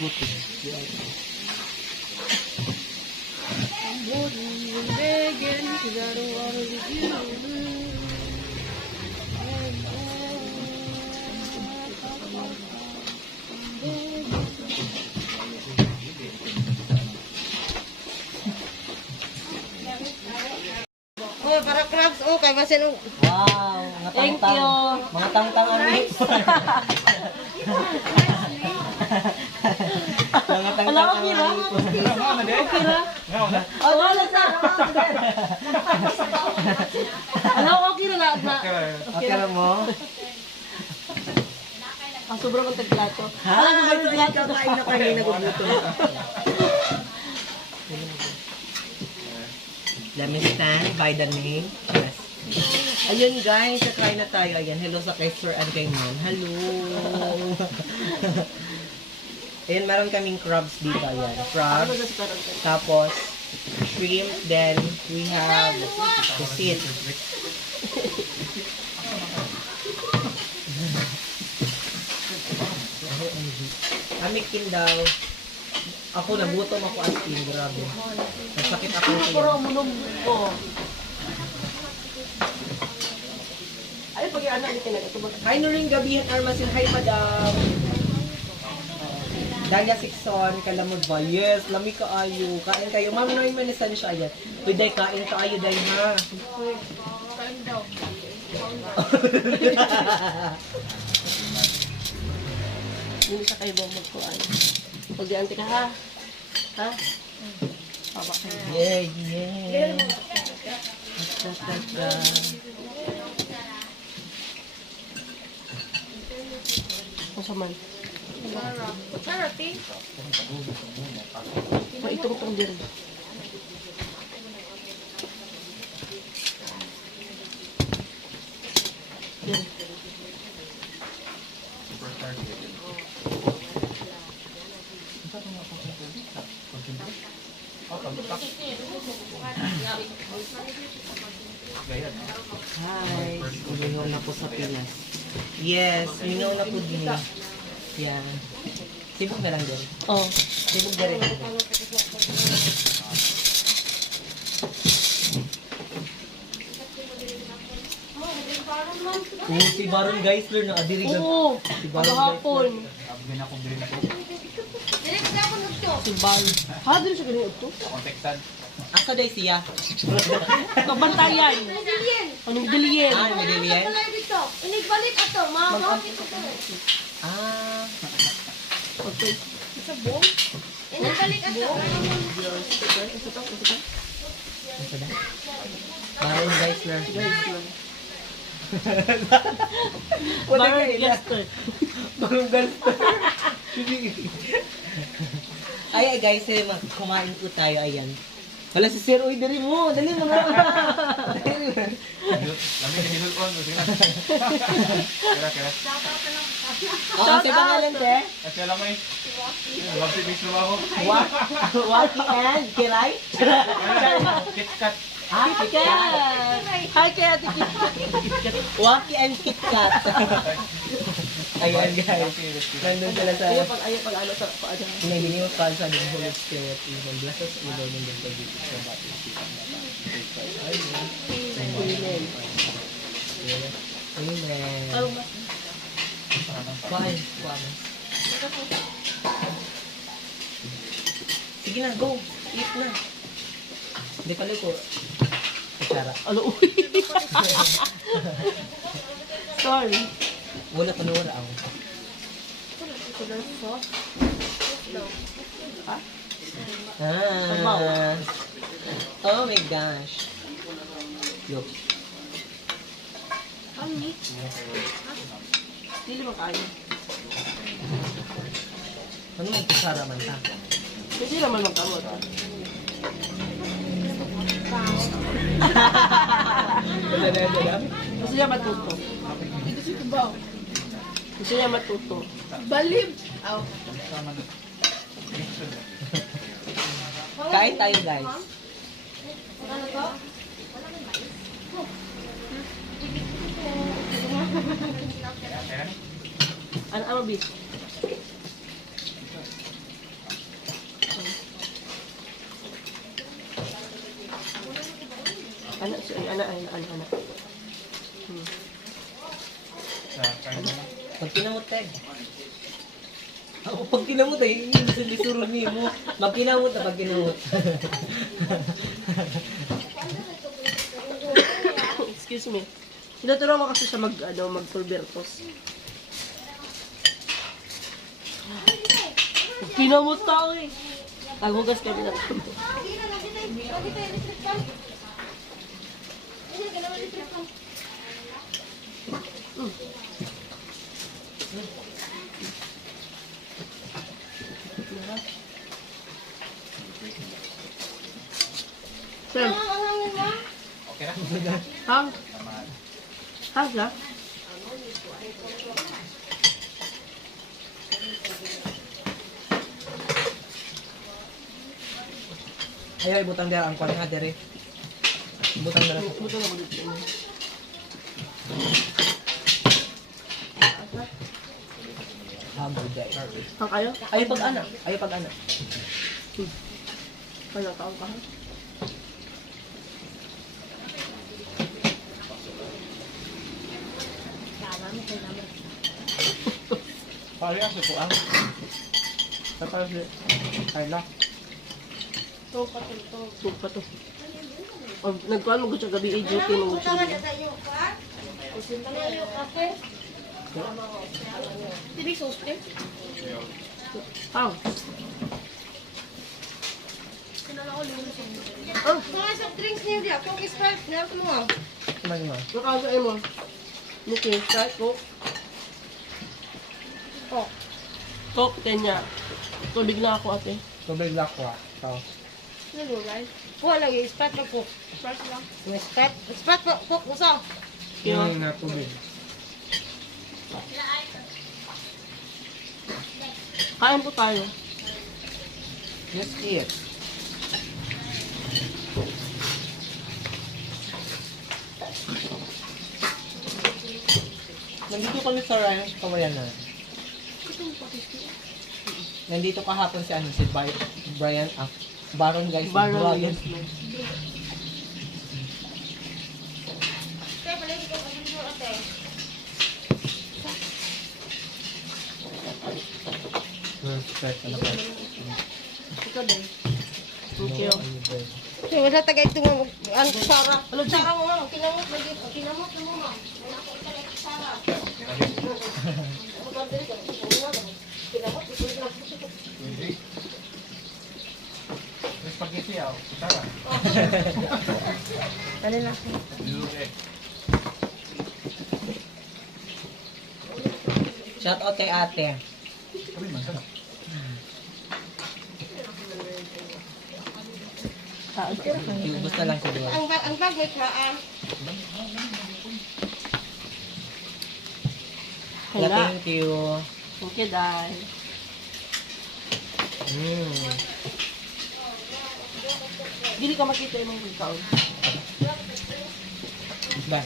gutom. Oh, para crabs. Oh, kay basin. Wow, mga Thank tangtang. you. Mga tangtang ang mix. Mga tangtang Alam, ang okay ra? mix. Okay ra? Oh, wala sa. Alam, okay ra na. Okay ra mo? Sobrang ang tagplato. Ha? Alam, sobrang tagplato. Kakain na kayo, nagugutom. Lamistan, vitamin. Yes. Ayun guys, kakain na tayo. Ayan, hello sa kay Sir and kay Ma'am. Hello! Ayan, meron kaming crabs dito. Ayan, crabs. Tapos, shrimp. Then, we have pusit. Amikin daw. Ako, nagutom ako as in. Grabe. Nagsakit ako sa Puro umunom ko. Ay, pag yung anak, hindi tinag-atubag. Hi, Nuring Gabihan Armasin. Hi, madam. Dalia Sikson, kalamod ba? Yes, lami ka ayo. Kain kayo. Ma'am, Noy, manisan siya. Ayan. Pwede, kain ka ayo, day ha. Kain daw. Hindi sa kayo magkuhan. Pag di anti ka, ha? Ha? Papa ka. Yeah, yeah. Ang saman. Charity. Maitong-tong din. Yan. Hi. Umingaw na po sa Pinas. Yes, umingaw na po din. Yan. Sibog na lang din. Oh. Sibog na rin. Si Baron Geisler na adiri Oo. Si Baron Kahapon. Direk sa ako nagto. Si Bal. Ha, din siya ganyan ito? Asa day siya? Pagbantayan. Medellin. Anong diliyen? Ah, Medellin? Kalay dito. Inigbalik ato. Mama. Ah. Okay. Sa buong. Inigbalik ato. Baron Geisler. Baron Gester. Baron Geisler. Ay guys, kumain po tayo. Ayan. Wala si Sir. Uy, dali mo. Dali mo nga. Lami ka hinul on. Kira. Oo, sa pangalan, te? At kaya lamay. Wag si Bix ako. Waki and Kiray? KitKat. Ah, KitKat. Hi, kaya Ate Kit. Waki and KitKat. Ayan guys. Nandun sila sa... Ayaw pag ano sa paano. Hinihingi yung kalsa ng Holy Spirit. Yung blessed ulo ng ganda dito sa bati. Amen. Amen. Ano ba? Kuhaan. Sige na, go. Eat na. Hindi pala ko. Kutsara. Ano, uy? Sorry. Wala pa nawala ako. Ah. Oh my gosh. Look. Ang neat. Hindi mo kaya. Ano may kutsara man ta? Hindi naman magkamot. Wala. Gusto niya matuto. Gusto niya matuto. Balib. Aw. Kain tayo guys. Ano to? Ano bis? Ana. Kain na. Pag kinamot tayo. Ako pag kinamot ay hindi lisuro niyo mo. Magkinamot na pag kinamot. Excuse me. Tinuturo ko kasi siya mag-pulvertos. Pinamot tao eh. Agugas kami na. Lagi tayo electric fan. Hindi ka naman electric fan. Sir, Ang hangin mo? Okay na. hang? Hang na? Ayaw, ibutang dira ang kwan nga dere. Ibutang dira. Buto na ulit yun. Buday. Hang kayo? Ayaw pag ana. Ayaw pag ana. Kailang taong ka? Pari ang sukuan. Tapos, Carla. Tog pa to. Oh, nagkuhan mo ko siya gabi duty mo ko siya. Kanayo kape. Tibig sauce Hang. Kinala ko lulo sa mga. Oh, Mga soft drinks niyo diya. Coke Sprite. Meron mo. Kumain mo. nakasay mo. Niki, start ko. Coke. Coke, tenya. Tubig na ako ate. Tubig lakwa. Ikaw. Ano right? Kuha lagi. Sprite na Coke. Sprite lang. Sprite. Sprite po. Coke. Usa. Kaya, Na tubig. kain po tayo. Just eat. Nandito kami sa Rayan, Kawayan na. Nandito kahapon si si Brian, Baron guys, Baron. Brian. Kaya pala ito. Ano mo ate? Ito din. Thank you. Kaya wala tagay ito nga. Ano Sara? Ano, Jay? Sara mo nga. Kinamot lagi. Kinamot na mo nga. Wala ko ito lagi Sara. Kinamot. May spaghetti ah. Tara. Dali na. Shout out kay ate. Kami man sana. Basta lang siguro. Ang bag may kraan. Yeah, Kaya, thank you. thank you, Dai. Dili ka makita yung mga ikaw. Ba?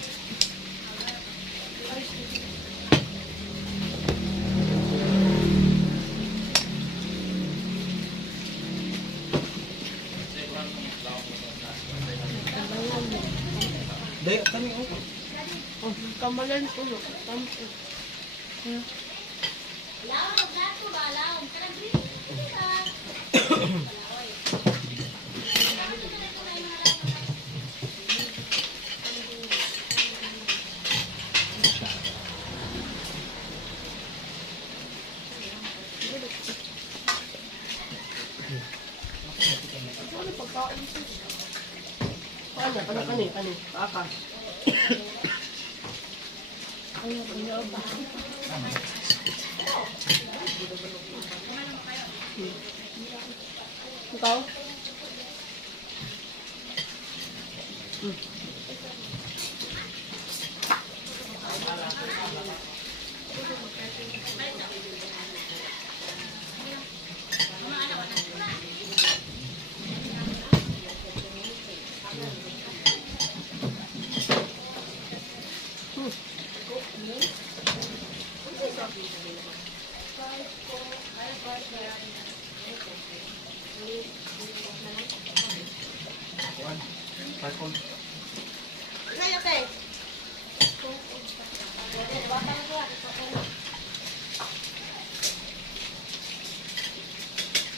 Dahil kami Oh, kamalan ko. Ano? Paakas. Ikaw?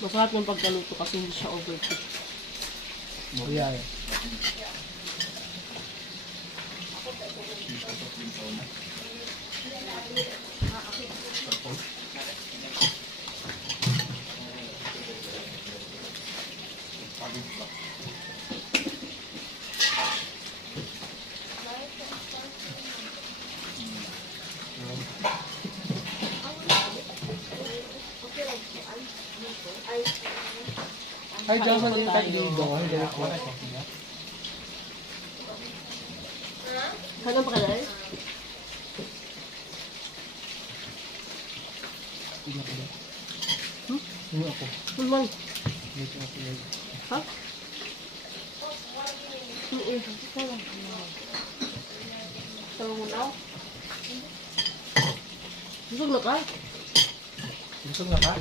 Masarap yung pagkaluto kasi hindi siya overcook. Yeah. Hi, Johnson yung tagligo. Hindi ako. Kailan pa ka na eh? Hindi ako. Hmm? Hindi ako. Naman. Dito ako. Ha? Mm-mm. Kailan? Tama mo na? Busog na ka? Busog na ka?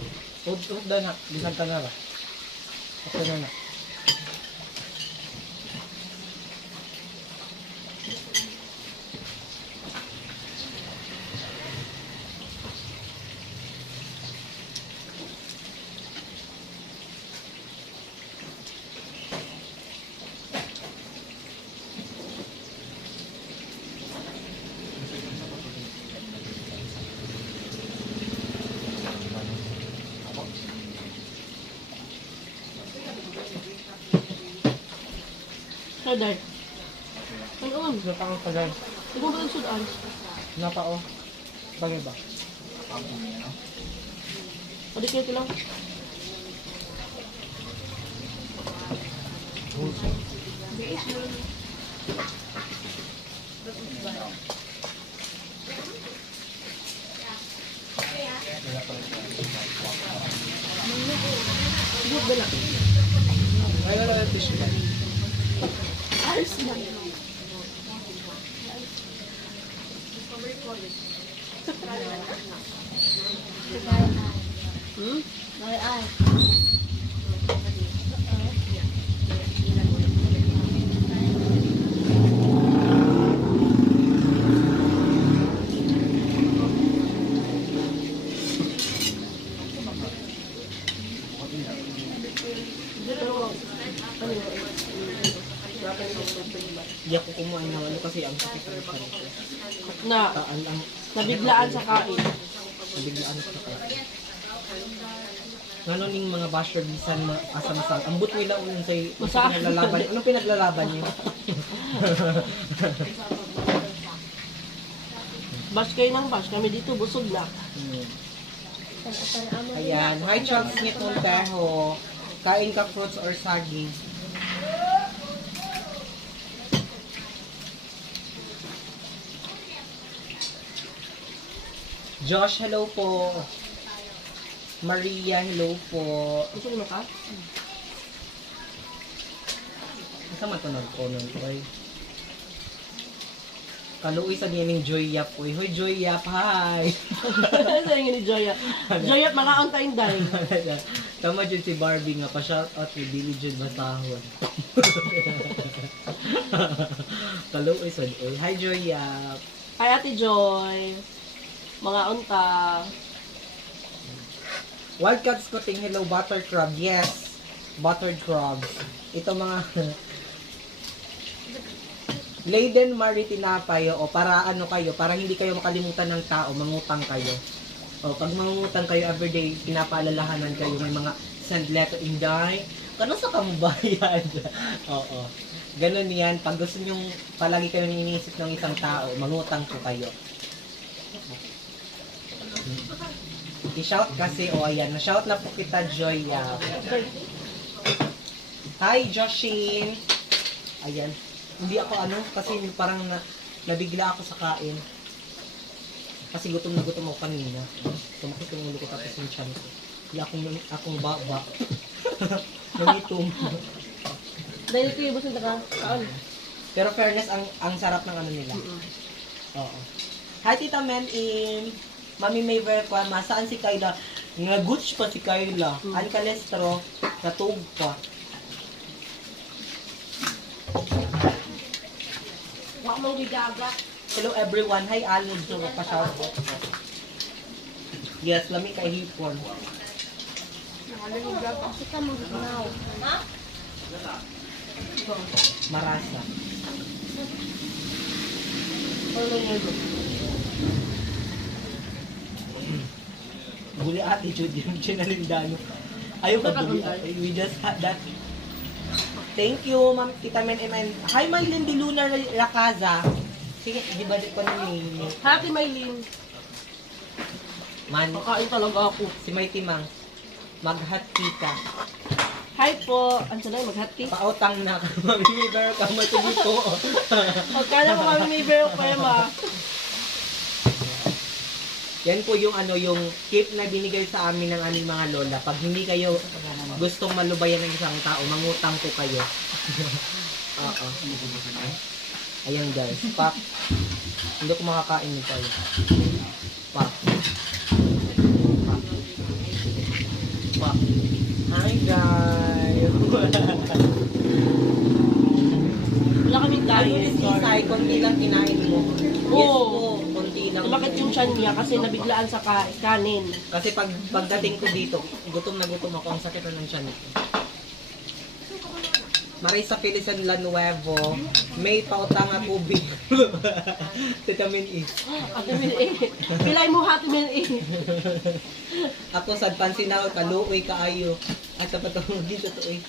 Udod na. Bisan ka na ba? Okay na na. Saday. Ano? Napakang tagal. Ikaw ba yung sudan? Napao. Bagay ba? Pwede kayo lang. Good ba lang? Ay, wala yung tissue ba? Ayos na. Hmm? Ay, ay. Hindi ako kumain na wala kasi ang sakit ng sarili ko. Na, Ang nabiglaan sa kain. nabiglaan sa sakit. Ngano ning mga basher bisan asa-masang. Ambot nila unon sa Masa- pinaglalaban. Anong pinaglalaban niyo? Bash kayo ng bash. Kami dito busog na. Ayan. Hi, Chugs nitong teho. Kain ka fruits or saging. Josh, hello po. Maria, hello po. Busog na ka? Isa man ito nag-comment, oy. Kaluoy sa niya ng Joy Yap, oy. Hoy, Joy Yap, hi! Sa inyo ni Joya. Joya, makaon tayong day. Tama dyan si Barbie nga, pa-shoutout ni Billy June Basahon. Kaluoy sa oy. Hi, Joy Yap! Hi, Ate Joy. Mga unta. Wildcat Scooting, hello, butter crab. Yes, buttered crabs. Ito mga Leiden Marie tinapay, o para ano kayo, para hindi kayo makalimutan ng tao, mangutang kayo. O pag mangutang kayo everyday, pinapaalalahanan kayo, may mga send letter inday. Kano sa kamubayan? Oo. Ganun yan. Pag gusto nyo palagi kayo iniisip ng isang tao, mangutang po kayo. I-shout kasi, o ayan, na-shout na po kita, Joy. Hi, Joshin! Ayan, hindi ako ano, kasi parang nabigla ako sa kain. Kasi gutom na gutom ako kanina. Tumakit yung ulo ko tapos yung chan ko. Hindi akong baba. Nangitom. Dahil ito yung busog na ka. Kaon. Pero fairness, ang sarap ng ano nila. Oo. Hi, Tita Men-in! Mami May Verquama, saan si Kayla? Nag-gooch pa si Kayla. Ang kalestro, natug pa. Wak mong gigaga. Hello everyone. Hi Alod. So, pa-shoutout. Yes, lami kay Hipon. Nakalimutan ako. Kita mo ginaw. Ha? Marasa. Ano yun? Bully attitude yung Chinalindano. Ayaw ka bully. We just had that. Thank you, Ma'am Tita Men. Hi, Maylin de Luna Racaza. Sige, di ba di pa ni Happy Maylin. Man, Kakain talaga ako. si Mighty Mang. Maghat kita. Hi po. Ano na yung maghati? Pautang na ka. Mag-river ka. Matuloy ko. Pagkala mo kami may bear ko ma. Yan po yung yung tip na binigay sa amin ng aming mga lola. Pag hindi kayo gustong malubayan ng isang tao, mangutang po kayo. Oo. Ayan guys, pak. Hindi ko makakain nito tayo. Pak. Pak. Pak. Hi guys. Wala kaming Ano diet. si Sai, konti lang kinain mo. Yes Oo. po, konti lang. Bakit yung tiyan niya? Kasi nabiglaan sa kanin. Kasi pagdating ko dito, gutom na gutom ako. Ang sakit na ng tiyan ko. Marisa Pilisan Lanuevo, may pautang nga tubig. Vitamin E. Vitamin A. Pilay mo vitamin A. Ako sad pansin ako, kaluoy kaayo. At sa patungod dito to eh.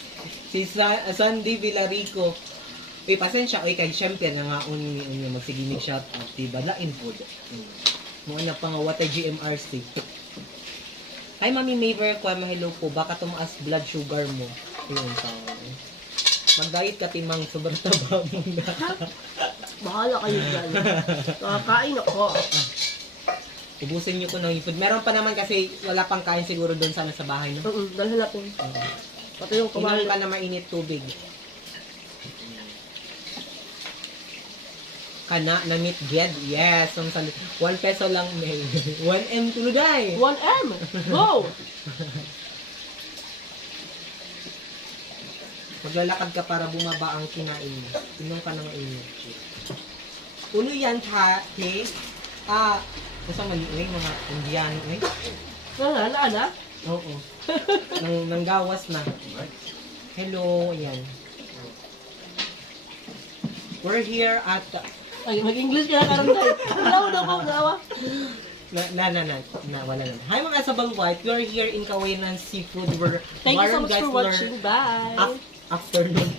Si Sandy Villarico. Uy, pasensya, uy, kay syempre na nga unyo magsiginig shout out. Diba? Lain po. Muna pa nga, what a GMRC. Hi, Mami Maver, kuya mahilo po. Baka tumaas blood sugar mo. Yun, tawag. Mag-diet ka, timang. Sobrang taba mo na. Bahala kayo dyan. Nakakain ako. Ubusin niyo ko ng food. Meron pa naman kasi wala pang kain siguro doon sana sa bahay, no? Dahil natin. Pati yung Inom kumain. ka na mainit tubig. Kana na meat ged. Yes. 1 peso lang, May. 1M tuluday. 1M. Go! Maglalakad ka para bumaba ang kinain mo. Inom ka ng mainit. Uno yan, ha? Okay? Gusto maliit, mga Indiano, eh? Ana? Oo. Nanggawas na. Hello, ayan. We're here at... Ay, mag-English ka na karoon tayo. Nawa. Wala na. Hi mga Sabang White, we are here in Kawayan Seafood. We're Thank you so much guys for watching. Bye. Afternoon.